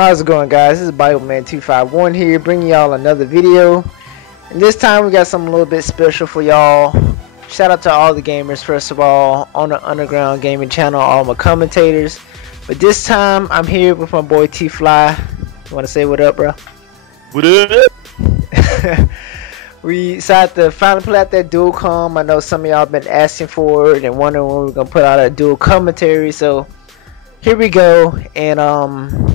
How's it going, guys? This is BibleMan251 here, bringing y'all another video. And this time we got something a little bit special for y'all. Shout out to all the gamers, first of all, on the Underground Gaming channel, all my commentators. But this time I'm here with my boy T-Fly. You want to say what up, bro? What up? We decided to finally put out that dual comm. I know some of y'all been asking for it and wondering when we're gonna put out a dual commentary. So here we go. And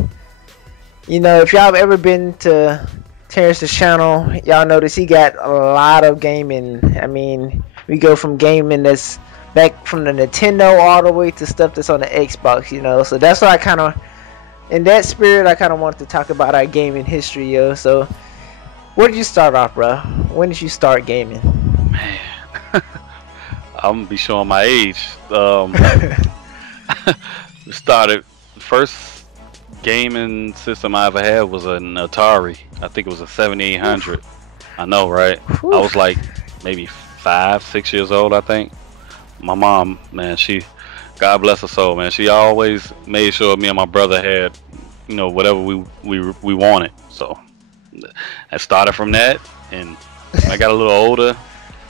you know, if y'all have ever been to Terrence's channel, y'all notice he got a lot of gaming. I mean, we go from gaming that's back from the Nintendo all the way to stuff that's on the Xbox, you know. So that's why I kind of, in that spirit, I kind of wanted to talk about our gaming history, yo. So where did you start off, bro? When did you start gaming? Man, I'm gonna be showing my age. Started first gaming system I ever had was an Atari. I think it was a 7800. I know, right? I was like maybe 5, 6 years old, I think. My mom, man, God bless her soul, man. She always made sure me and my brother had, you know, whatever we wanted. So I started from that, and when I got a little older,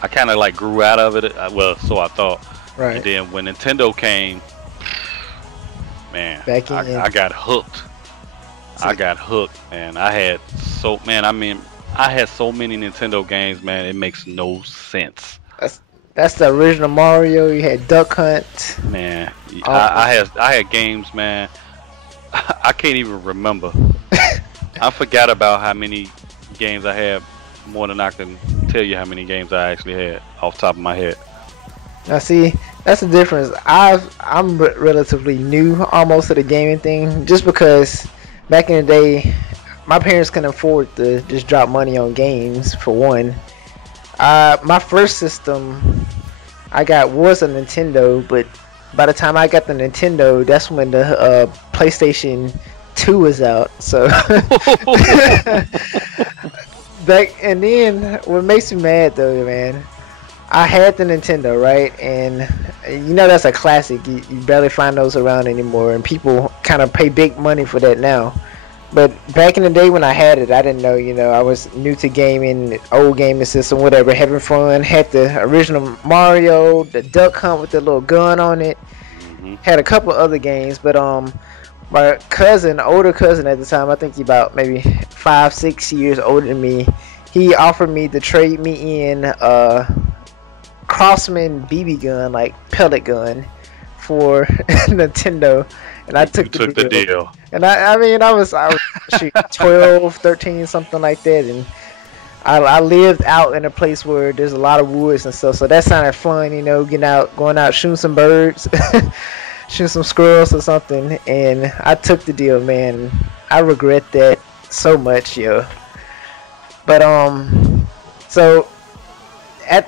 I kind of like grew out of it. Well, so I thought. Right. And then when Nintendo came, man, I got hooked. I got hooked, man. I had so many Nintendo games, man. It makes no sense. That's the original Mario. You had Duck Hunt. Man, I had games, man. I can't even remember. I forgot about how many games I had, more than I can tell you how many games I actually had off the top of my head. Now see, that's the difference. I'm relatively new almost to the gaming thing, just because back in the day my parents couldn't afford to just drop money on games, for one. My first system I got was a Nintendo, but by the time I got the Nintendo, that's when the PlayStation 2 was out. So and then what makes me mad though, man, I had the Nintendo, right? And you know that's a classic. You barely find those around anymore, and people kind of pay big money for that now. But back in the day when I had it, I didn't know, you know, I was new to gaming, old gaming system, whatever, having fun. Had the original Mario, the Duck Hunt with the little gun on it. Had a couple other games, but my cousin, older cousin at the time, I think he about maybe 5, 6 years older than me, he offered me to trade me in Crossman BB gun, like pellet gun, for Nintendo, and I took the deal. And I mean I was shoot, 12, 13, something like that, and I lived out in a place where there's a lot of woods and stuff, so that sounded fun, you know, going out shooting some birds, shoot some squirrels or something. And I took the deal, man. I regret that so much, yo. But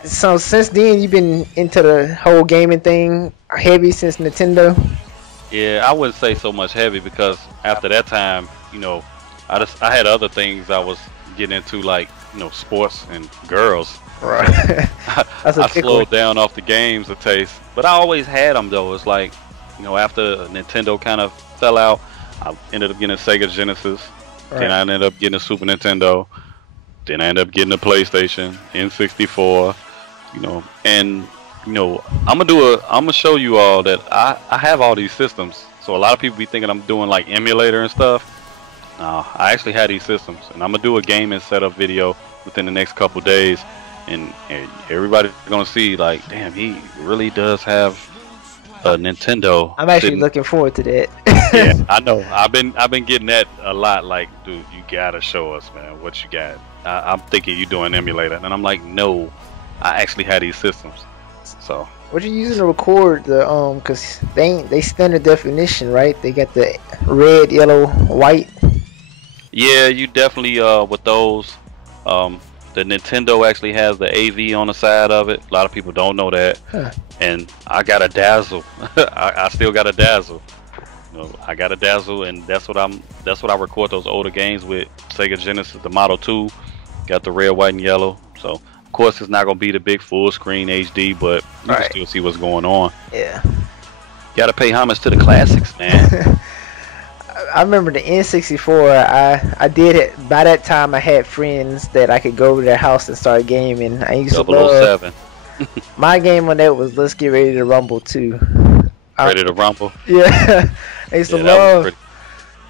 so since then you've been into the whole gaming thing heavy since Nintendo? Yeah, I wouldn't say so much heavy, because after that time, you know, I had other things I was getting into, like, you know, sports and girls. Right. I slowed down off the games a taste, but I always had them though. It's like, you know, after Nintendo kind of fell out, I ended up getting a Sega Genesis. Right. Then I ended up getting a Super Nintendo. Then I ended up getting a PlayStation, N64, you know. And you know, I'm gonna show you all that I have all these systems. So a lot of people be thinking I'm doing like emulator and stuff. I actually had these systems, and I'm gonna do a gaming setup video within the next couple days, and everybody's gonna see, like, damn, he really does have a Nintendo. I'm actually looking forward to that. Yeah, I know. I've been getting that a lot. Like, dude, you gotta show us, man, what you got. I'm thinking you doing emulator, and I'm like, no, I actually had these systems. So what you using to record the cause they standard definition, right? They got the red, yellow, white. Yeah, you definitely with those. The Nintendo actually has the AV on the side of it. A lot of people don't know that. Huh. And I got a Dazzle. I still got a Dazzle. You know, I got a Dazzle, and that's what I record those older games with. Sega Genesis, the Model 2, got the red, white, and yellow. So of course it's not gonna be the big full screen HD, but you can still see what's going on. Yeah. Gotta pay homage to the classics, man. I remember the N64. I did it by that time. I had friends that I could go over to their house and start gaming. I used to love 007. my game on that was Let's Get Ready to Rumble 2. Ready to Rumble? Yeah, I used to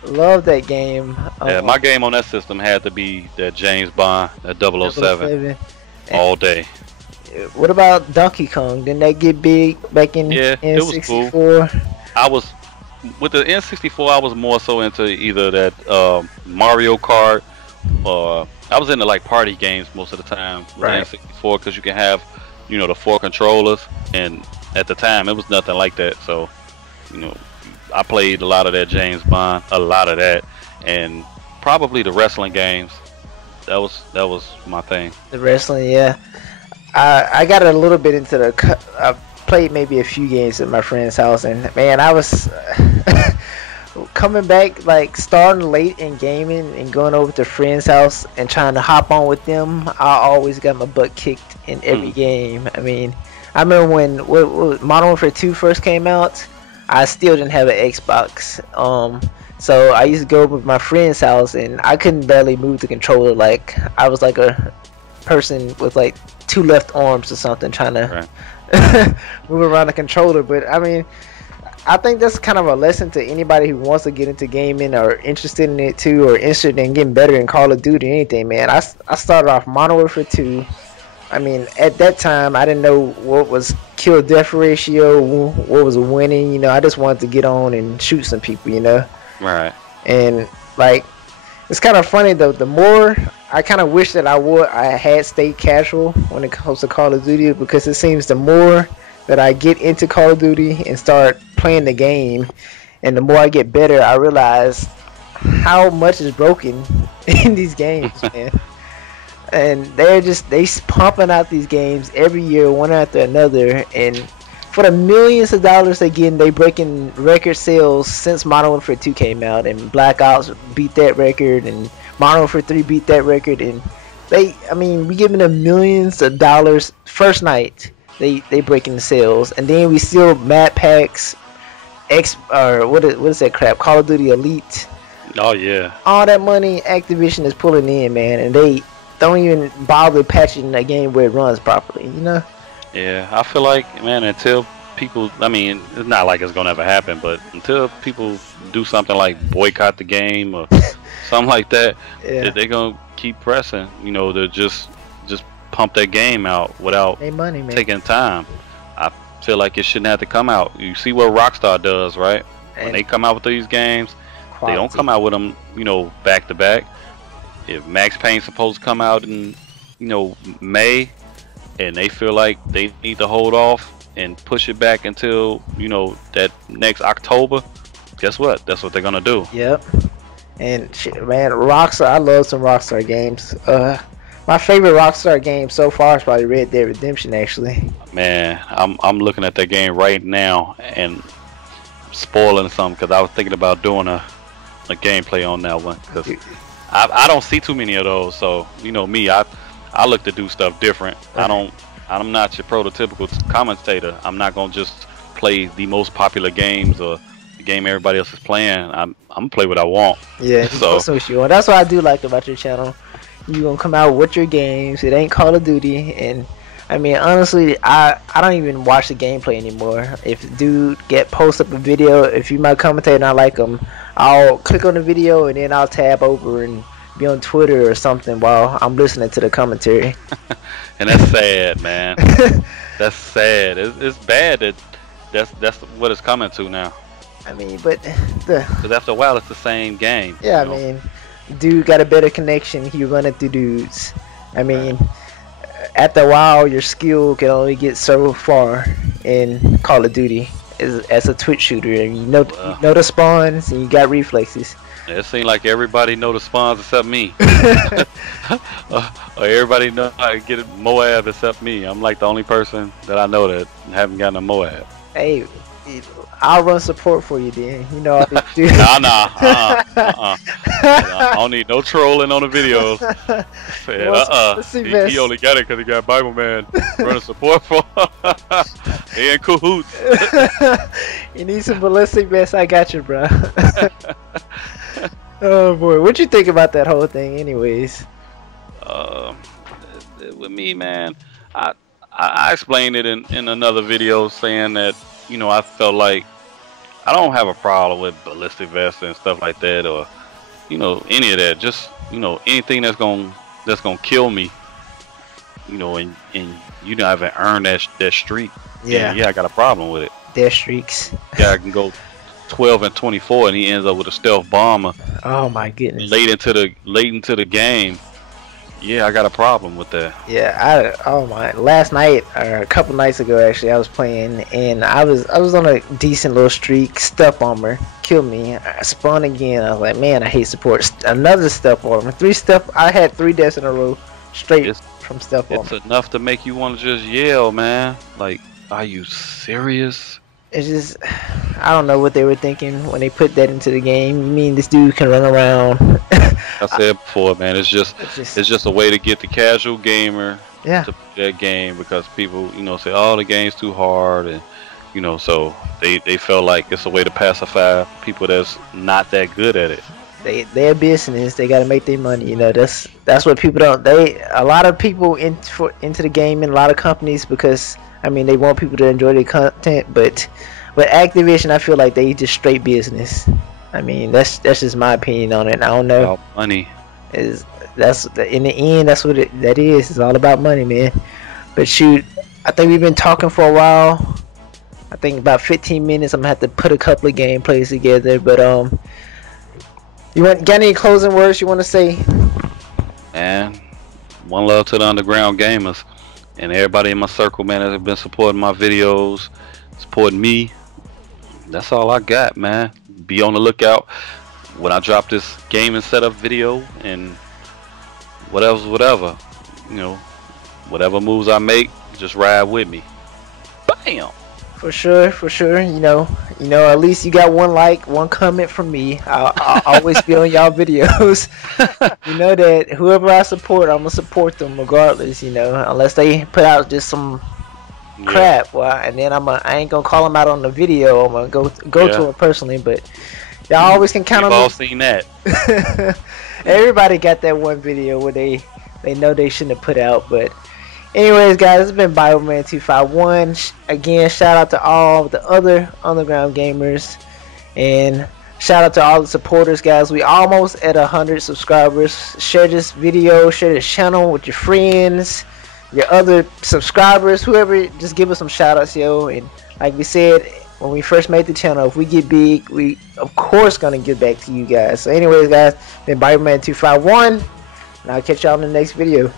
love that game. Yeah, my game on that system had to be that James Bond, that 007, all day. What about Donkey Kong? Didn't that get big back in N64? It was cool. I was with the N64. I was more so into either that Mario Kart, or I was into like party games most of the time with N64, because you can have, you know, the 4 controllers, and at the time it was nothing like that. So, you know, I played a lot of that James Bond, a lot of that, and probably the wrestling games. That was my thing. The wrestling, yeah. I got a little bit into I played maybe a few games at my friend's house, and man, I was coming back, like starting late in gaming and going over to friend's house and trying to hop on with them. I always got my butt kicked in every game. I mean, I remember when Modern Warfare 2 first came out, I still didn't have an Xbox. So I used to go over to my friend's house, and I couldn't barely move the controller. Like I was like a person with like 2 left arms or something, trying to move around the controller. But I mean, I think that's kind of a lesson to anybody who wants to get into gaming or interested in it too, or interested in getting better in Call of Duty or anything, man. I started off Modern Warfare 2. I mean, at that time, I didn't know what was kill death ratio, what was winning. You know, I just wanted to get on and shoot some people, you know. Right. And like, it's kind of funny though. The more I kind of wish that I had stayed casual when it comes to Call of Duty, because it seems the more that I get into Call of Duty and start playing the game, and the more I get better, I realize how much is broken in these games, man. And they pumping out these games every year, one after another, and for the millions of dollars they get, they breaking record sales since Modern Warfare 2 came out, and Black Ops beat that record, and Modern Warfare 3 beat that record, and we giving them millions of dollars first night. They breaking the sales, and then we still map packs, what is that crap? Call of Duty Elite. Oh yeah. All that money Activision is pulling in, man, and they don't even bother patching a game where it runs properly, you know? Yeah, I feel like, man, until people, I mean, it's not like it's gonna ever happen, but until people do something like boycott the game or something like that, they're gonna keep pressing, you know, to just pump that game out without taking time. I feel like it shouldn't have to come out. You see what Rockstar does, right? When they come out with these games, they don't come out with them, you know, back to back. If Max Payne's supposed to come out in, you know, May, and they feel like they need to hold off and push it back until, you know, that next October, guess what? That's what they're gonna do. Yep. And shit, man, Rockstar, I love some Rockstar games. My favorite Rockstar game so far is probably Red Dead Redemption, actually. Man, I'm looking at that game right now and spoiling something, because I was thinking about doing a gameplay on that one, because I don't see too many of those. So, you know me, I look to do stuff different. I'm not your prototypical commentator. I'm not gonna just play the most popular games or the game everybody else is playing. I'm gonna play what I want. Yeah, so that's what I do like about your channel. You gonna come out with your games. It ain't Call of Duty, and I mean, honestly, I don't even watch the gameplay anymore. If dude post up a video, if you my commentator and I like them, I'll click on the video and then I'll tab over and be on Twitter or something while I'm listening to the commentary. And that's sad, man. That's sad. It's bad that's what it's coming to now. I mean, but because after a while it's the same game. Yeah, you know? I mean, dude got a better connection. He running through dudes. I mean, after a while, your skill can only get so far in Call of Duty as a Twitch shooter. And you know the spawns and you got reflexes. It seems like everybody know the spawns except me. Or everybody know how to get Moab except me. I'm like the only person that I know that haven't gotten a Moab. Hey, I'll run support for you then. You know, I don't need no trolling on the videos. He only got it because he got BibleMan running support for him. He in cahoots. You need some ballistic vests? I got you, bro. Oh boy, what you think about that whole thing, anyways? With me, man, I explained it in another video, saying that, you know, I felt like I don't have a problem with ballistic vests and stuff like that, or, you know, any of that. Just, you know, anything that's gonna kill me, you know, and you know, I haven't earned that streak. Yeah, I got a problem with it. Death streaks. Yeah, I can go 12 and 24, and he ends up with a stealth bomber. Oh my goodness! Late into the game. Yeah, I got a problem with that. Yeah, last night or a couple nights ago, actually, I was playing and I was on a decent little streak. Stealth bomber killed me. I spun again. I was like, man, I hate support. Another stealth bomber. I had 3 deaths in a row straight from stealth bomber. It's enough to make you want to just yell, man. Like, are you serious? It's just, I don't know what they were thinking when they put that into the game. You mean this dude can run around? I said before, man. It's just a way to get the casual gamer to play that game, because people, you know, say, oh, the game's too hard, and, you know, so they felt like it's a way to pacify people that's not that good at it. They're business. They got to make their money. You know, that's what people don't. A lot of people into the game in a lot of companies, because I mean, they want people to enjoy their content, but with Activision, I feel like they just straight business. I mean, that's just my opinion on it. I don't know. About money. That's in the end, that's what that is. It's all about money, man. But shoot, I think we've been talking for a while. I think about 15 minutes. I'm gonna have to put a couple of gameplays together. But got any closing words you want to say? And one love to the underground gamers. And everybody in my circle, man, that have been supporting my videos, supporting me. That's all I got, man. Be on the lookout when I drop this gaming setup video, and whatever. You know, whatever moves I make, just ride with me. Bam! For sure. You know, at least you got one like, one comment from me. I'll always be on y'all videos. You know that whoever I support, I'm gonna support them regardless. You know, unless they put out just some crap. Well, and then I ain't gonna call them out on the video. I'm gonna go to them personally. But y'all always can count on me. We've all seen that. Everybody got that one video where they know they shouldn't have put out, but. Anyways, guys, it's been BibleMan251. Again, shout out to all the other underground gamers, and shout out to all the supporters, guys. We almost at 100 subscribers. Share this video, share this channel with your friends, your other subscribers, whoever. Just give us some shout outs, yo. And like we said when we first made the channel, if we get big, we of course gonna give back to you guys. So anyways, guys, been BibleMan251, and I'll catch y'all in the next video.